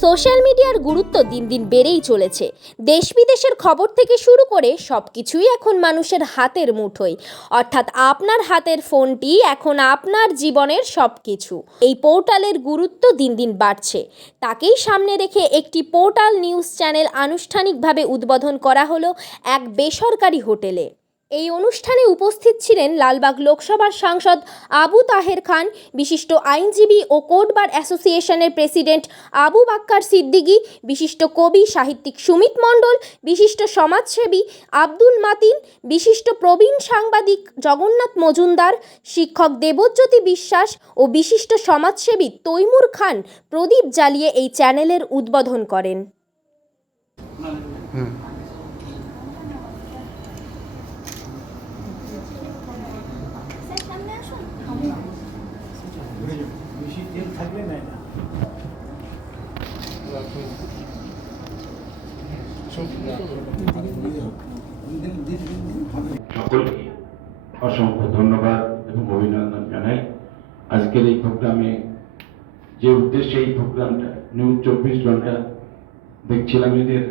Social মিডিয়ার গুরুত্ব দিন দিন বেড়েই চলেছে। দেশ বিদেশের খবর থেকে শুরু করে সব কিছুই এখন মানুষের হাতের মুঠোয়। অর্থাৎ আপনার হাতের ফোনটি এখন আপনার জীবনের সব কিছু এই পোর্টালের গুরুত্ব দিন দিন বাড়ছে। তাকেই সামনে রেখে একটি পোর্টাল নিউজ চ্যানেল আনুষ্ঠানিকভাবে উদ্বোধন করা হলো এক বেসরকারি হোটেলে। এই অনুষ্ঠানে উপস্থিত ছিলেন লালবাগ লোকসভার সাংসদ আবু তাহের খান, বিশিষ্ট আইনজীবী ও কোর্ট বার অ্যাসোসিয়েশনের প্রেসিডেন্ট আবু বাক্কার সিদ্দিকী, বিশিষ্ট কবি সাহিত্যিক সুমিত মণ্ডল, বিশিষ্ট সমাজসেবী আব্দুল মাতিন, বিশিষ্ট প্রবীণ সাংবাদিক জগন্নাথ মজুমদার, শিক্ষক দেবজ্যোতি বিশ্বাস ও বিশিষ্ট সমাজসেবী তৈমুর খান প্রদীপ জ্বালিয়ে এই চ্যানেলের উদ্বোধন করেন বেশি তেল থাকলে নেয় না সকলকে অসংখ্য ধন্যবাদ এবং অভিনন্দন জানাই। আজকের এই প্রোগ্রামে যে উদ্দেশ্যে এই প্রোগ্রামটা নিউজ চব্বিশ ঘণ্টা দেখছিলাম এদের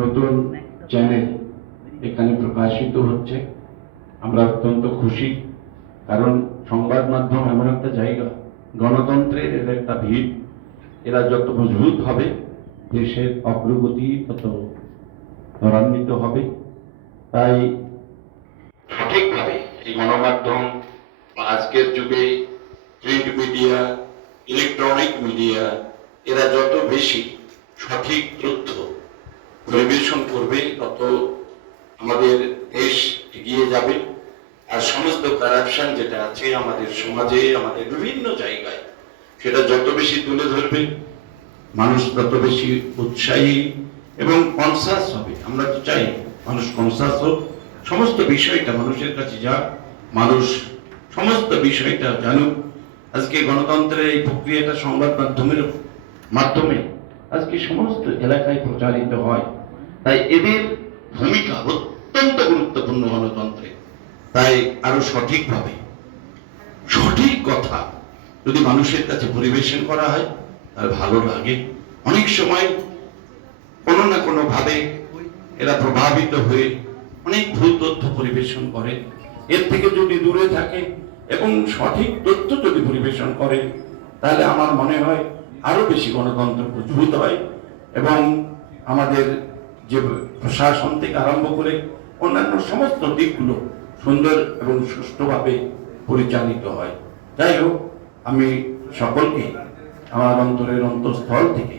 নতুন চ্যানেল এখানে প্রকাশিত হচ্ছে। আমরা অত্যন্ত খুশি, কারণ সংবাদ মাধ্যম এমন একটা জায়গা, গণতন্ত্রের এর একটা ভিড়, এরা যত মজবুত হবে দেশের অগ্রগতি তত ত্বরান্বিত হবে। তাই সঠিকভাবে এই গণমাধ্যম আজকের যুগে প্রিন্ট মিডিয়া, ইলেকট্রনিক মিডিয়া, এরা যত বেশি সঠিক তথ্য পরিবেশন করবে, তত আমাদের দেশ এগিয়ে যাবে। আর সমস্ত কারাপশন যেটা আছে আমাদের সমাজে, আমাদের বিভিন্ন জায়গায়, সেটা যত বেশি তুলে ধরবে মানুষ তত বেশি উৎসাহী এবং কনসাস হবে, আমরা তো চাই মানুষ কনসাস হোক, সমস্ত বিষয়টা মানুষের কাছে যাক মানুষ সমস্ত বিষয়টা জানুক। আজকে গণতন্ত্রের এই প্রক্রিয়াটা সংবাদ মাধ্যমের মাধ্যমে আজকে সমস্ত এলাকায় প্রচারিত হয়। তাই এদের ভূমিকা অত্যন্ত গুরুত্বপূর্ণ গণতন্ত্রে। তাই আরও সঠিকভাবে, সঠিক কথা যদি মানুষের কাছে পরিবেশন করা হয় তাহলে ভালো লাগে। অনেক সময় কোনো না কোনো ভাবে এরা প্রভাবিত হয়ে অনেক ভুল তথ্য পরিবেশন করে। এর থেকে যদি দূরে থাকে এবং সঠিক তথ্য যদি পরিবেশন করে, তাহলে আমার মনে হয় আরও বেশি গণতন্ত্র মজবুত হয় এবং আমাদের যে প্রশাসন থেকে আরম্ভ করে অন্যান্য সমস্ত দিকগুলো সুন্দর এবং সুষ্ঠুভাবে পরিচালিত হয়। যাই হোক, আমি সকলকে আমার অন্তরের অন্তঃস্থল থেকে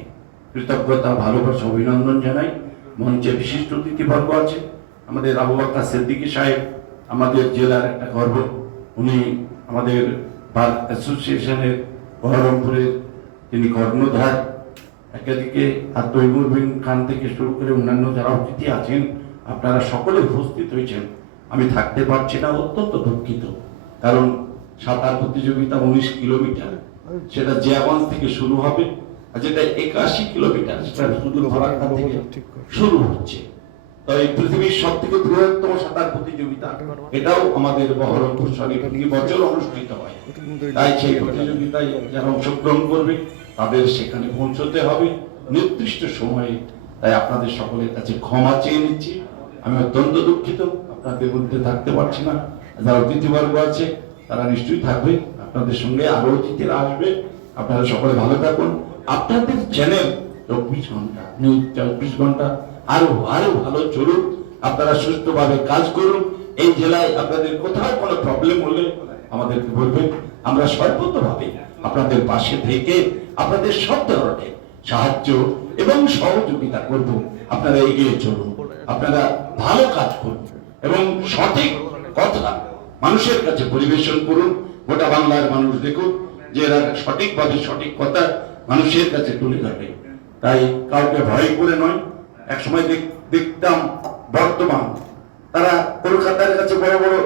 কৃতজ্ঞতা, ভালোবাসা, অভিনন্দন জানাই। মঞ্চে বিশিষ্ট অতিথিবর্গ আছে। আমাদের আবু বাক্কা সিদ্দিকী সাহেব, আমাদের জেলার একটা গর্ব। উনি আমাদের বার অ্যাসোসিয়েশনের বহরমপুরের তিনি কর্ণধার। একাদিকে আর তৈমুর বিন খান থেকে শুরু করে অন্যান্য যারা অতিথি আছেন, আপনারা সকলে উপস্থিত হয়েছেন। আমি থাকতে পারছি না, অত্যন্ত দুঃখিত। কারণ সাঁতার প্রতিযোগিতা উনিশ কিলোমিটার। সেটা জিয়াগঞ্জ থেকে শুরু হবে আর যেটা একাশি কিলোমিটার সেটা শুধু ফারাক্কা থেকে শুরু হচ্ছে। তো এই পৃথিবীর সব থেকে বৃহত্তম সাঁতার প্রতিযোগিতা এটাও আমাদের বহরমপুর শহরে প্রতি বছর অনুষ্ঠিত হয়। তাই সেই প্রতিযোগিতায় যারা অংশগ্রহণ করবে তাদের সেখানে পৌঁছতে হবে নির্দিষ্ট সময়ে। তাই আপনাদের সকলের কাছে ক্ষমা চেয়ে নিচ্ছি। আমি অত্যন্ত দুঃখিত আপনাদের মধ্যে থাকতে পারছি না। যারা অতিথিবর্গ আছে তারা নিশ্চয়ই থাকবে। আপনাদের সঙ্গে আরও অতিথিরা আসবে। আপনারা সকলে ভালো থাকুন। আপনাদের চ্যানেল চব্বিশ ঘণ্টা নিউজ চব্বিশ ঘণ্টা আরও আরও ভালো চলুন আপনারা সুস্থভাবে কাজ করুন। এই জেলায় আপনাদের কোথাও কোনো প্রবলেম হলে আমাদেরকে বলবেন। আমরা সর্বতভাবে আপনাদের পাশে থেকে আপনাদের সব ধরনের সাহায্য এবং সহযোগিতা করব। আপনারা এগিয়ে চলুন। আপনারা ভালো কাজ করুন এবং সঠিক কথা মানুষের কাছে পরিবেশন করুন। গোটা বাংলার মানুষ দেখুক যে এরা সঠিকভাবে সঠিক কথা মানুষের কাছে তুলে ধরে তাই কাউকে ভয় করে নয়, একসময় দেখ- দেখতাম বর্তমান, তারা কলকাতার কাছে বড় বড়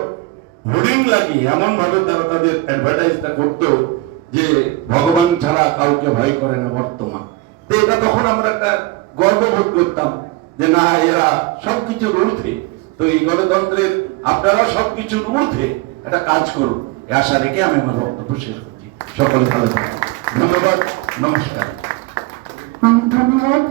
হোর্ডিং লাগিয়ে এমন ভাবে তারা তাদের অ্যাডভার্টাইজটা করতো যে ভগবান ছাড়া কাউকে ভয় করে না বর্তমান। তো এটা তখন আমরা একটা গর্ববোধ করতাম যে না, এরা সবকিছুর ঊর্ধ্বে। তো এই গণতন্ত্রের আপনারা সবকিছুর ঊর্ধ্বে একটা কাজ করুন। এই আশা রেখে আমি আমার বক্তব্য শেষ করছি। সকলে ভালো ধন্যবাদ। নমস্কার। ধন্যবাদ।